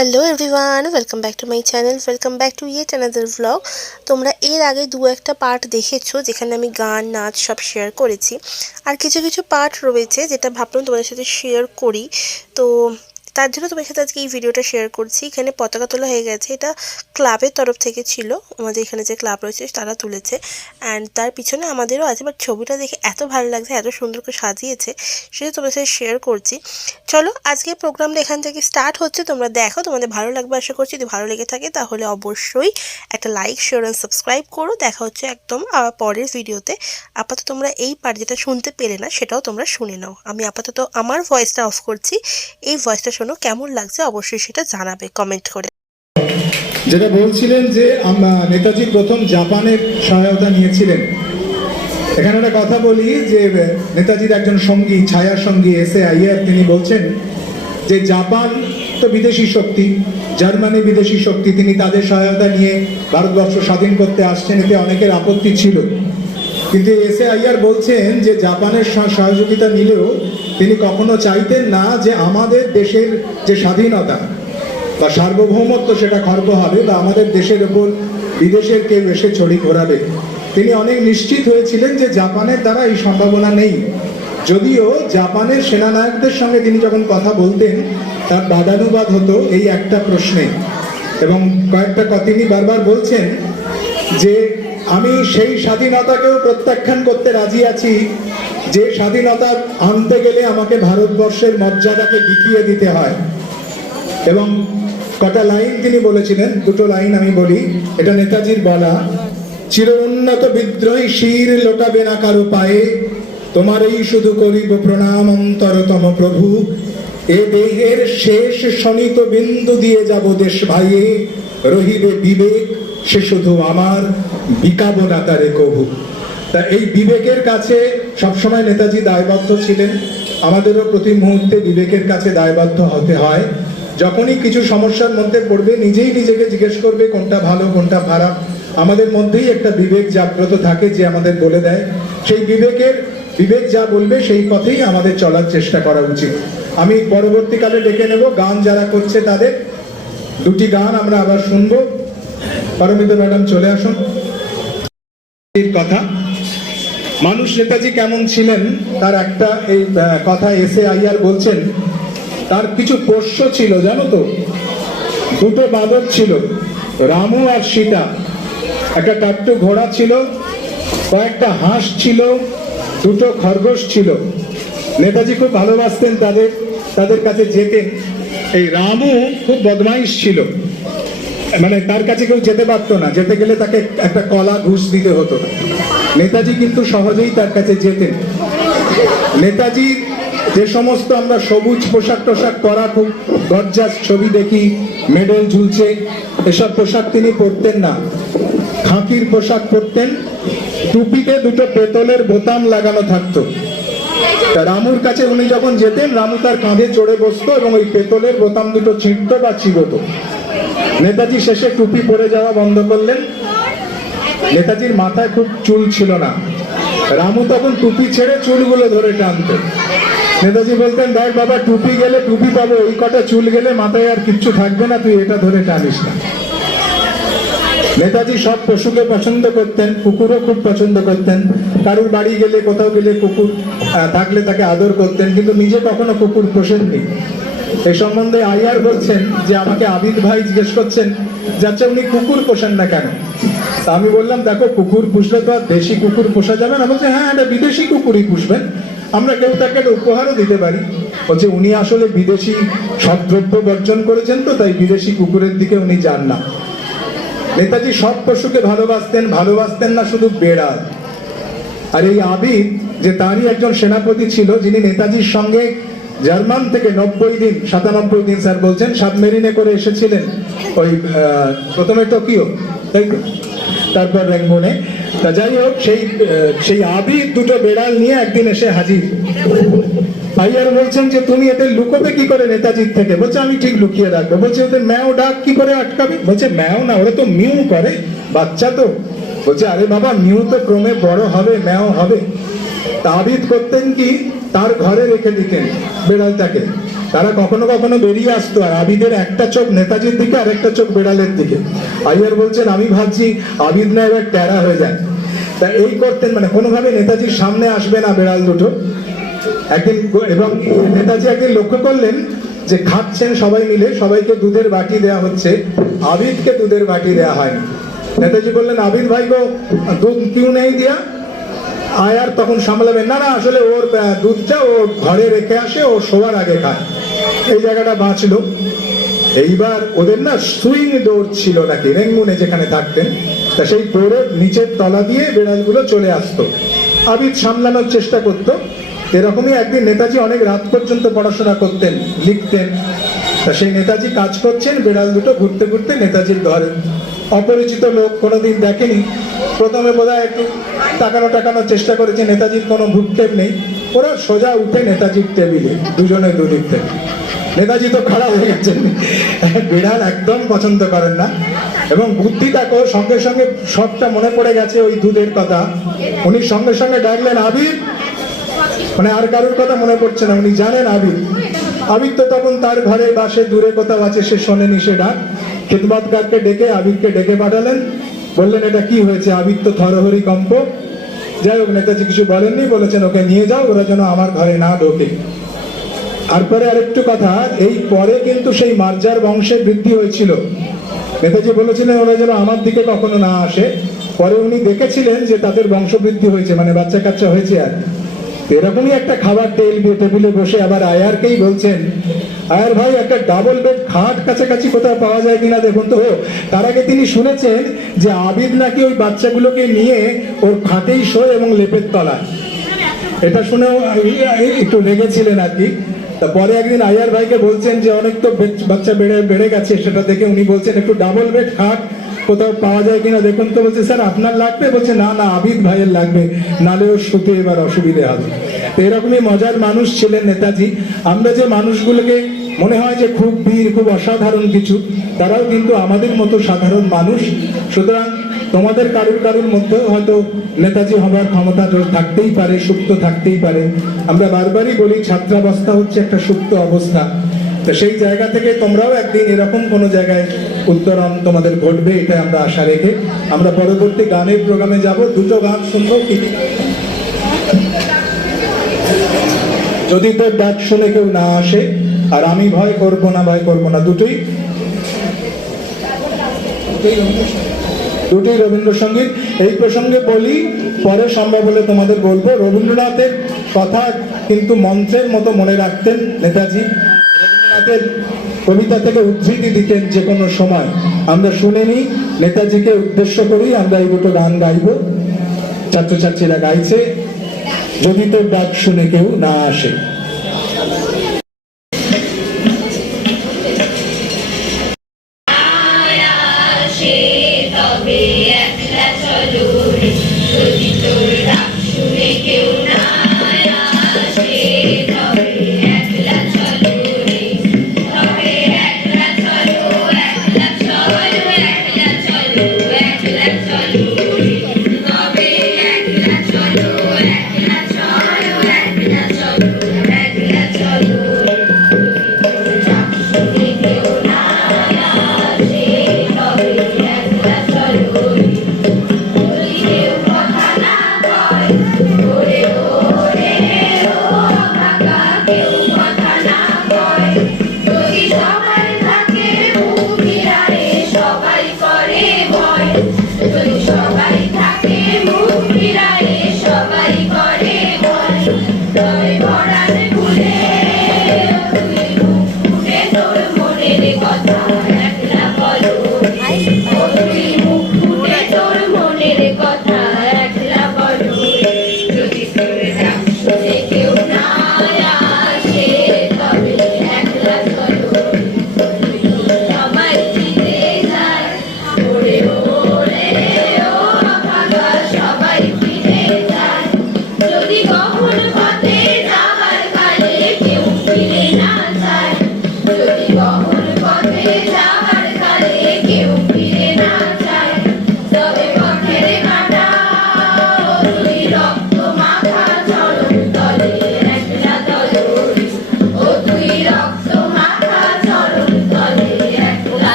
Hello everyone, welcome back to my channel, welcome back to yet another vlog. তোমরা এর আগে একটা part দেখেছো যেখানে আমি গান নাচ সব শেয়ার করেছি, আর কিছু কিছু পার্ট রয়েছে যেটা ভাবলাম তোমাদের সাথে শেয়ার করি। তো তার জন্য তোমার সাথে আজকে এই ভিডিওটা শেয়ার করছি। এখানে পতাকা তোলা হয়ে গেছে, এটা ক্লাবের তরফ থেকে ছিল, আমাদের এখানে যে ক্লাব রয়েছে তারা তুলেছে। অ্যান্ড তার পিছনে আমাদেরও আছে, বাট ছবিটা দেখে এত ভালো লাগছে, এত সুন্দর করে সাজিয়েছে, সেটা তোমাদের সাথে শেয়ার করছি। চলো আজকে প্রোগ্রামটা এখান থেকে স্টার্ট হচ্ছে, তোমরা দেখো, তোমাদের ভালো লাগবে আশা করছি। যদি ভালো লেগে থাকে তাহলে অবশ্যই একটা লাইক, শেয়ার অ্যান্ড সাবস্ক্রাইব করো। দেখা হচ্ছে একদম পরের ভিডিওতে। আপাতত তোমরা এই পার্ট যেটা শুনতে পেলে না সেটাও তোমরা শুনে নাও। আমি আপাতত আমার ভয়েসটা অফ করছি, এই ভয়েসটা শোনো, কেমন লাগছে অবশ্যই সেটা জানাবে কমেন্ট করে। যেটা বলছিলেন যে নেতাজি প্রথম জাপানের সহায়তা নিয়েছিলেন, এখানে একটা কথা বলি যে নেতাজির একজন সঙ্গী, ছায়া সঙ্গী এসে আইয়ার, তিনি বলছেন যে জাপান তো বিদেশি শক্তি, জার্মানি বিদেশি শক্তি, তিনি তাদের সহায়তা নিয়ে ভারতবর্ষ স্বাধীন করতে আসছেন, এতে অনেকের আপত্তি ছিল। কিন্তু এসে আইয়ার বলছেন যে জাপানের সহযোগিতা নিলেও তিনি কখনো চাইতেন না যে আমাদের দেশের যে স্বাধীনতা বা সার্বভৌমত্ব সেটা খর্ব হবে বা আমাদের দেশের ওপর বিদেশের কেউ এসে ছড়ি ঘোরাবে। তিনি অনেক নিশ্চিত হয়েছিলেন যে জাপানের দ্বারা এই সম্ভাবনা নেই। যদিও জাপানের সেনানায়কদের সঙ্গে তিনি যখন কথা বলতেন তার বাদানুবাদ হতো এই একটা প্রশ্নে, এবং তিনি বারবার বলছেন যে আমি সেই স্বাধীনতাকেও প্রত্যাখ্যান করতে রাজি আছি যে স্বাধীনতা আনতে গেলে আমাকে ভারতবর্ষের মর্যাদাকে বিকিয়ে দিতে হয়। এবং কটা লাইন তিনি বলেছিলেন, দুটো লাইন আমি বলি, এটা নেতাজির বলা। চির উন্নত বিদ্রোহী শির লোটাবে না কারো পায়ে, তোমারই শুধু করিব প্রণাম অন্তরতম প্রভু। এ দেহের শেষ শনিত বিন্দু দিয়ে যাব দেশ ভাইয়ে, রহিবে বিবেক সে শুধু আমার, বিকাবো না তারে কভু। তা এই বিবেকের কাছে সবসময় নেতাজি দায়বদ্ধ ছিলেন। আমাদেরও প্রতি মুহূর্তে বিবেকের কাছে দায়বদ্ধ হতে হয়। যখনই কিছু সমস্যার মধ্যে পড়বে নিজেই নিজেকে জিজ্ঞেস করবে কোনটা ভালো কোনটা খারাপ। আমাদের মধ্যেই একটা বিবেক জাগ্রত থাকে যে আমাদের বলে দেয়, সেই বিবেক যা বলবে সেই পথেই আমাদের চলার চেষ্টা করা উচিত। আমি পরবর্তীকালে ডেকে নেব গান যারা করছে তাদের, দুটি গান আমরা আবার শুনবো। পারমিতা ম্যাডাম চলে আসুন। কথা, মানুষ নেতাজি কেমন ছিলেন তার একটা এই কথা এসে আইয়ার বলছেন। তার কিছু পোষ্য ছিল জানো তো, দুটো বাদর ছিল, রামু আর সীতা, একটা টাট্টু ঘোড়া ছিল, কয়েকটা হাঁস ছিল, দুটো খরগোশ ছিল। নেতাজি খুব ভালোবাসতেন তাদের কাছে যেতেন। এই রামু খুব বদমাইশ ছিল, মানে তার কাছে কেউ যেতে পারতো না, যেতে গেলে তাকে একটা কলা ঘুষ দিতে হতো। নেতাজি কিন্তু সহজেই তার কাছে যেতেন। নেতাজি যে সমস্ত আমরা সবুজ পোশাক টোশাক পরা, খুব গর্জাস ছবি দেখি, মেডেল ঝুলছে, এসব পোশাক তিনি পরতেন না। খাঁকির পোশাক পরতেন, টুপিতে দুটো পেতলের বোতাম লাগানো থাকতো। রামুর কাছে উনি যখন যেতেন, রামু তার কাঁধে চড়ে বসতো এবং ওই পেতলের বোতাম দুটো ছিঁড়তো বা চিবোতো। নেতাজি শেষে টুপি পরে যাওয়া বন্ধ করলেন। নেতাজির মাথায় খুব চুল ছিল না, রামু তখন টুপি ছেড়ে চুলগুলো ধরে টানতো। নেতাজি বলতেন, দেখ বাবা, টুপি গেলে টুপি পাবো, এই কটা চুল গেলে মাথায় আর কিচ্ছু থাকবে না, তুই এটা ধরে টানিস না। নেতাজি সব পশুকে পছন্দ করতেন, কুকুরও খুব পছন্দ করতেন। কারুর বাড়ি গেলে, কোথাও গেলে কুকুর থাকলে তাকে আদর করতেন, কিন্তু নিজে কখনো কুকুর পোষেননি। এই সম্বন্ধে আইয়ার বলছেন যে আমাকে আবিদ ভাই জিজ্ঞেস করছেন যাচ্ছে উনি কুকুর পোষেন না কেন। তা আমি বললাম, দেখো, কুকুর পুষলে তো আর দেশি কুকুর পোষা যাবে না। বলছে, হ্যাঁ, এটা বিদেশি কুকুরই পুষবেন, আমরা কেউ তাকে একটা উপহারও দিতে পারি। বলছে উনি আসলে বিদেশি সব দ্রব্য বর্জন করেছেন, তো তাই বিদেশি কুকুরের দিকে উনি যান না। নেতাজি সব পশুকে ভালোবাসতেন না শুধু বেড়াল। আর এই আবিদ, যে তারই একজন সেনাপতি ছিল, যিনি নেতাজির সঙ্গে জার্মান থেকে 97 দিন স্যার বলছেন সাবমেরিনে করে এসেছিলেন, ওই প্রথমে টোকিও, তাই তো, তারপর রেঙ্গুনে। তা যাই হোক, সেই আবিদ দুটো বেড়াল নিয়ে একদিন এসে হাজির। আইয়ার বলছেন যে তুমি এদের লুকোবে কি করে নেতাজির থেকে? বলছে আমি ঠিক লুকিয়ে রাখবো। বলছে ওদের ম্যাও ডাক কি করে আটকাবে? বলছে ম্যাও না, ওরা তো মিউ করে, বাচ্চা তো। বলছে আরে বাবা, মিউ তো ক্রমে বড় হবে, ম্যাও হবে। তা আবিদ করতেন কি, তার ঘরে রেখে দিতেন বেড়ালটাকে, তারা কখনো কখনো বেরিয়ে আসতো, আর আবিদের একটা চোখ নেতাজির দিকে আর একটা চোখ বেড়ালের দিকে। আইয়ার বলছেন আমি ভাবছি আবিদ না এবার ট্যারা হয়ে যায়। তা এই করতেন, মানে কোনোভাবে নেতাজির সামনে আসবে না বেড়াল দুটো একদিন। এবং নেতাজি একদিন লক্ষ্য করলেন যে খাচ্ছেন সবাই মিলে, সবাইকে দুধের বাটি দেওয়া হচ্ছে, আবিদকে দুধের বাটি দেওয়া হয়নি। নেতাজি বললেন আবিদ ভাই গো দুধ কিউ নেই দিয়া। আয়ার তখন সামলাবেন, না না আসলে ওর দুধটা ও ঘরে রেখে আসে, ও শোয়ার আগে খায়। এই জায়গাটা বাঁচলো। এইবার ওদের না সুইং ডোর ছিল নাকি রেঙ্গুনে যেখানে থাকতেন, তা সেই ডোরের নিচের তলা দিয়ে বেড়ালগুলো চলে আসতো। আবিদ সামলানোর চেষ্টা করতো। এরকমই একদিন নেতাজি অনেক রাত পর্যন্ত পড়াশোনা করতেন, লিখতেন। তা সেই নেতাজি কাজ করছেন, বেড়াল দুটো ঘুরতে ঘুরতে নেতাজির ঘরে। অপরিচিত লোক, কোনোদিন দেখেনি। প্রথমে বোধহয় একটু টাকানোর চেষ্টা করেছে, নেতাজির কোনো ভ্রুক্ষেপ নেই। ওরা সোজা উঠে নেতাজির টেবিলে, দুজনে দুদিক থেকে। নেতাজি তো খারাপ হয়ে গেছেন, বিড়াল একদম পছন্দ করেন না। এবং বুদ্ধি দেখো, সঙ্গে সঙ্গে সবটা মনে পড়ে গেছে ওই দুধের কথা। উনি সঙ্গে সঙ্গে ডাকলেন আবির, মানে আর কারোর কথা মনে পড়ছে না, উনি জানেন আবির। আবির তো তখন তার ঘরে বাসে দূরে কোথাও আছে, সে শোনেনি সে ডাক। খিদমতগারকে ডেকে আবিরকে ডেকে পাঠালেন, বললেন এটা কি হয়েছে? আবির তো থরহরি কম্প। যাই হোক, নেতাজি কিছু বলেননি, বলেছেন ওকে নিয়ে যাও, ওরা যেন আমার ঘরে না ঢোকে। তারপরে আরেকটু কথা, এই পরে কিন্তু সেই মার্জার বংশের বৃদ্ধি হয়েছিল। নেতাজি বলেছিলেন ওরা যেন আমার দিকে কখনো না আসে। পরে উনি দেখেছিলেন যে তাদের বংশবৃদ্ধি হয়েছে, মানে বাচ্চা কাচ্চা হয়েছে। আর এরকমই একটা খাবার টেবিলে বসে আবার আয়ারকেই বলছেন, আয়ার ভাই একটা ডাবল বেড খাট কাছাকাছি কোথাও পাওয়া যায় কিনা দেখুন তো। তার আগে তিনি শুনেছেন যে আবিদ নাকি ওই বাচ্চাগুলোকে নিয়ে ওর খাটেই শোয় এবং লেপের তলায়। এটা শুনেও একটু রেগেছিলেন আর কি। পরে একদিন আয়ার ভাইকে বলছেন যে অনেক তো বাচ্চা বেড়ে গেছে, সেটা দেখে উনি বলছেন একটু ডাবল বেড খাট কোথাও পাওয়া যায় কিনা দেখুন তো। বলছে স্যার আপনার লাগবে? বলছে না না আবিদ ভাইয়ের লাগবে, নালে ওর শুতে এবার অসুবিধে হবে। তো এরকমই মজার মানুষ ছিলেন নেতাজি। আমরা যে মানুষগুলোকে মনে হয় যে খুব বীর, খুব অসাধারণ কিছু, তারাও কিন্তু আমাদের মতো সাধারণ মানুষ। সুতরাং তোমাদের কারুর মধ্যেও হয়তো নেতাজি হবার ক্ষমতা থাকতেই পারে, সুপ্ত থাকতেই পারে। আমরা বারবারই বলি ছাত্রাবস্থা হচ্ছে একটা সুপ্ত অবস্থা। তো সেই জায়গা থেকে তোমরাও একদিন এরকম কোনো জায়গায় উত্তরণ তোমাদের ঘটবে, এটা আমরা আশা রেখে আমরা পরবর্তী গানের প্রোগ্রামে যাব। দুটো গান শুনবো। যদি তোর ডাক শুনে কেউ না আসে, আর আমি ভয় করবো না, ভয় করবো না, দুটোই রবীন্দ্রসঙ্গীত। এই প্রসঙ্গে বলি, পরে সম্ভব হলে তোমাদের বলবো, রবীন্দ্রনাথের কথা কিন্তু মন্ত্রের মতো মনে রাখতেন নেতাজি। রবীন্দ্রনাথের কবিতা থেকে উদ্ধৃতি দিতেন যে কোনো সময়। আমরা শুনে নিই, নেতাজিকে উদ্দেশ্য করেই আমরা এই দুটো গান গাইব। ছাত্রছাত্রীরা গাইছে, যদি তোর ডাক শুনে কেউ না আসে।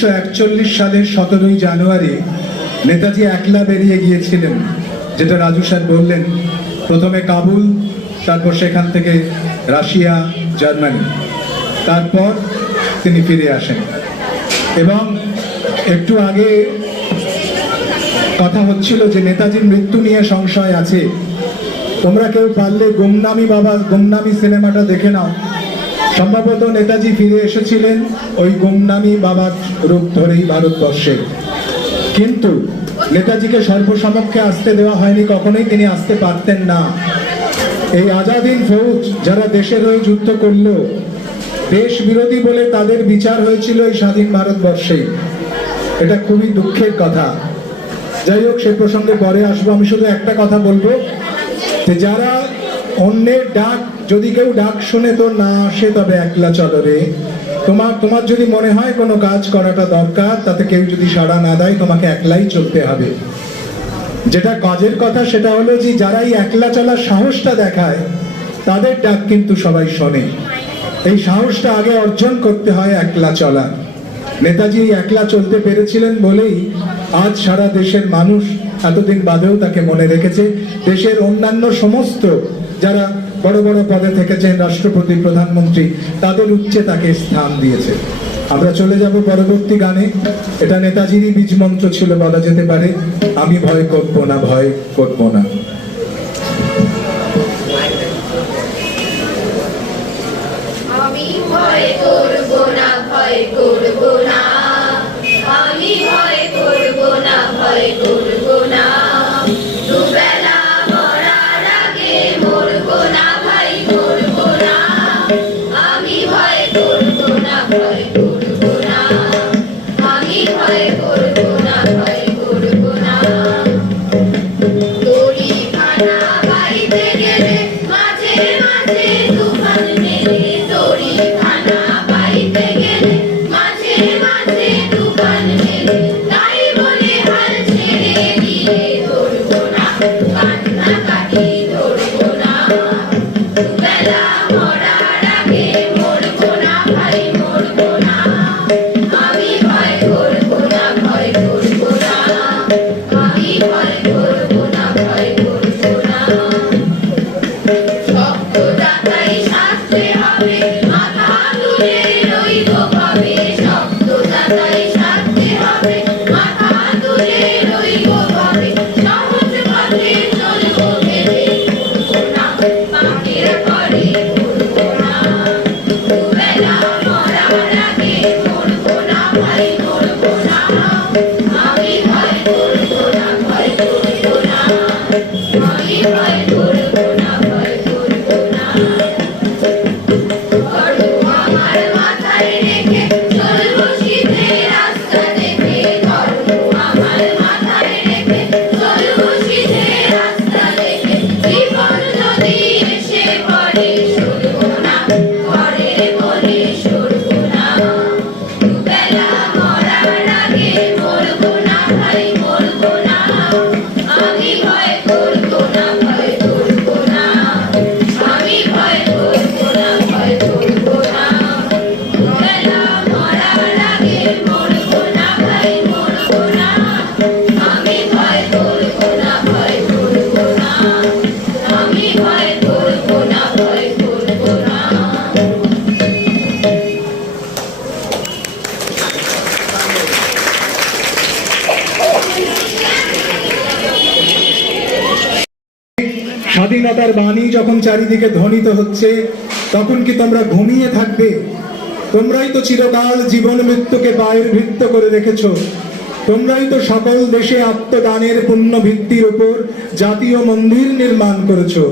1941 সালের 17ই জানুয়ারি নেতাজি একলা বেরিয়ে গিয়েছিলেন, যেটা রাজু স্যার বললেন, প্রথমে কাবুল, তারপর সেখান থেকে রাশিয়া, জার্মানি, তারপর তিনি ফিরে আসেন। এবং একটু আগে কথা হচ্ছিল যে নেতাজির মৃত্যু নিয়ে সংশয় আছে। তোমরা কেউ পারলে গুমনামি সিনেমাটা দেখে নাও। সম্ভবত নেতাজি ফিরে এসেছিলেন ওই গুমনামি বাবার রূপ ধরেই ভারতবর্ষে, কিন্তু নেতাজিকে সর্বসমক্ষে আসতে দেওয়া হয়নি, কখনোই তিনি আসতে পারতেন না। এই আজাদিন ফৌজ যারা দেশের হয়ে যুদ্ধ করলো, দেশ বিরোধী বলে তাদের বিচার হয়েছিল এই স্বাধীন ভারতবর্ষে। এটা খুবই দুঃখের কথা। যাই হোক, সে প্রসঙ্গে পরে আসবো। আমি শুধু একটা কথা বলবো যে যারা অন্যের ডাক, যদি কেউ ডাক শুনে তো না আসে, তবে একলা চলো রে। তোমার যদি মনে হয় কোনো কাজ করাটা দরকার, তাতে কেউ যদি সাড়া না দেয়, তোমাকে একলাই চলতে হবে। যেটা কাজের কথা সেটা হলো যে যারা এই একলা চলার সাহসটা দেখায়, তাদের ডাক কিন্তু সবাই শোনে। এই সাহসটা আগে অর্জন করতে হয় একলা চলা। নেতাজি একলা চলতে পেরেছিলেন বলেই আজ সারা দেশের মানুষ এতদিন বাদেও তাকে মনে রেখেছে। দেশের অন্যান্য সমস্ত যারা বড় বড় পদে থেকেছেন, রাষ্ট্রপতি, প্রধানমন্ত্রী, তাদের উচ্চে তাকে স্থান দিয়েছে। আমরা চলে যাব পরবর্তী গানে। এটা নেতাজিরই বীজ মন্ত্র ছিল বলা যেতে পারে, আমি ভয় করব না, ভয় করব না। আমি ভয় করব না, ভয় করব না, আমি ভয় করব না, ভয় করব না, দুবেলা মরার আগে মরব না, ভাই মরব না, আমি ভয় করব না, ভয় করব না, আমি ভয় করব না, ভয় করব না। দড়ি খানা বাইতে গেলে মাঝে মাঝে তুফান মেলে, দড়ি খানা বাইতে গেলে মাঝে মাঝে তুফান মেলে, তাই বলে হাল ছেড়ে দিয়ে ধরব না, কান্না কাটি ধরব না, দুবেলা মরার আগে মরব না, ভাই মরব না, আমি ভয় করব না, ভয় করব না, আমি ভয় করব না, ভয় করব না। শব্দদাতাই শাস্তি হবে, মাথা তুলে রইব কবে, শব্দদাতাই শাস্তি হবে, মাথা তুলে রইব কবে, সহজ পথে চলব ভেবে ঘুরব না, পাখির ঘরে ঘুরব না, দুবেলা মরার আগে মরব না, ভাই মরব না, আমি ভয় করব না, ভয় করব না, আমি ভয় করব না, ভয় করব না। ধর্ম আমার মাথায় রেখে চলব সিধে রাস্তা দেখে, ধর্ম আমার মাথায় রেখে চলব সিধে রাস্তা দেখে, জীবন যদি এসে পড়ে সরব না, ঘরের কোণে সরব না, দুবেলা মরার আগে মরব না, ভাই মরব না, আমি ভয় করব না, ভয় করব না, আমি ভয় করব না, ভয় করব না, দুবেলা মরার আগে মরব না, ভাই মরব না, আমি ভয় করব না, ভয় করব না, আমি ভয় করব না, ভয় করব না। স্বাধীনতার বাণী যখন চারিদিকে ধ্বনিত হচ্ছে, তখন কি তোমরা ঘুমিয়ে থাকবে? তোমরাই তো চিরকাল জীবন মৃত্যুকে পায়ের ভিত্ত করে রেখেছো। তোমরাই তো সকল দেশে আত্মদানের পুণ্য ভিত্তির উপর জাতীয় মন্দির নির্মাণ করেছো।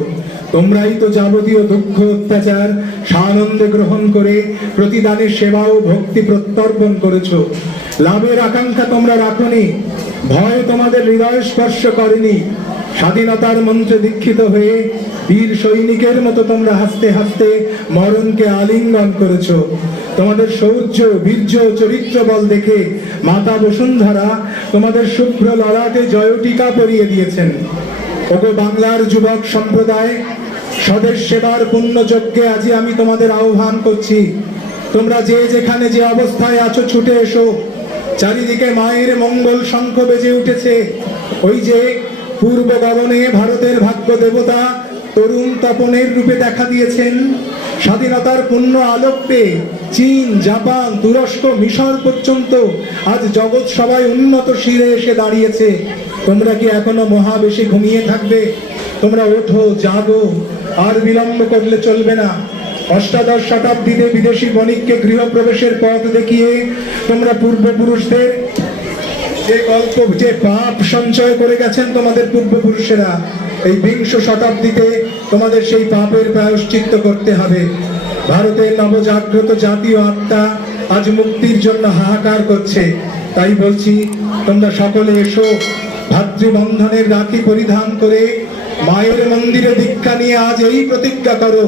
তোমরাই তো যাবতীয় দুঃখ অত্যাচার সানন্দে গ্রহণ করে প্রতিদানের সেবা ও ভক্তি প্রত্যর্পণ করেছো। লাভের আকাঙ্ক্ষা তোমরা রাখনি, ভয় তোমাদের হৃদয় স্পর্শ করেনি। স্বাধীনতার মন্ত্রে দীক্ষিত হয়ে বীর সৈনিকের মতো তোমরা হাসতে হাসতে মরণকে আলিঙ্গন করেছো। তোমাদের শৌর্য, বীর্য, চরিত্র বল দেখে মাতা বসুন্ধরা তোমাদের শুভ্র ললাটে জয়টিকা পরিয়ে দিয়েছেন। ওগো বাংলার যুবক সম্প্রদায়, স্বদেশ সেবার পুণ্য যজ্ঞে আজ আমি তোমাদের আহ্বান করছি। তোমরা যে যেখানে যে অবস্থায় আছো, ছুটে এসো। চারিদিকে মায়ের মঙ্গল শঙ্খ বেজে উঠেছে। ওই যে পূর্ব গগনে ভারতের ভাগ্য দেবতা তরুণ তপনের রূপে দেখা দিয়েছেন। স্বাধীনতার পূর্ণ আলোক পেয়ে চীন, জাপান, তুরস্ক, মিশর পর্যন্ত আজ জগৎ সবাই উন্নত শিরে এসে দাঁড়িয়েছে। তোমরা কি এখনো মহাবেশে ঘুমিয়ে থাকবে? তোমরা ওঠো, জাগো, আর বিলম্ব করলে চলবে না। অষ্টাদশ শতাব্দীতে বিদেশি বণিককে গৃহপ্রবেশের পথ দেখিয়ে তোমরা পূর্বপুরুষদের যে গল্প, যে পাপ সঞ্চয় করে গেছেন তোমাদের পূর্বপুরুষেরা, এই বিংশ শতাব্দীতে তোমাদের সেই পাপের প্রায়শ্চিত্ত করতে হবে। ভারতের নবজাগ্রত জাতীয় আত্মা আজ মুক্তির জন্য হাহাকার করছে। তাই বলছি, তোমরা সকলে এসো, ভাতৃবন্ধনের রাখি পরিধান করে মায়ের মন্দিরে দীক্ষা নিয়ে আজ এই প্রতিজ্ঞা করো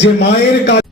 যে মায়ের কাছে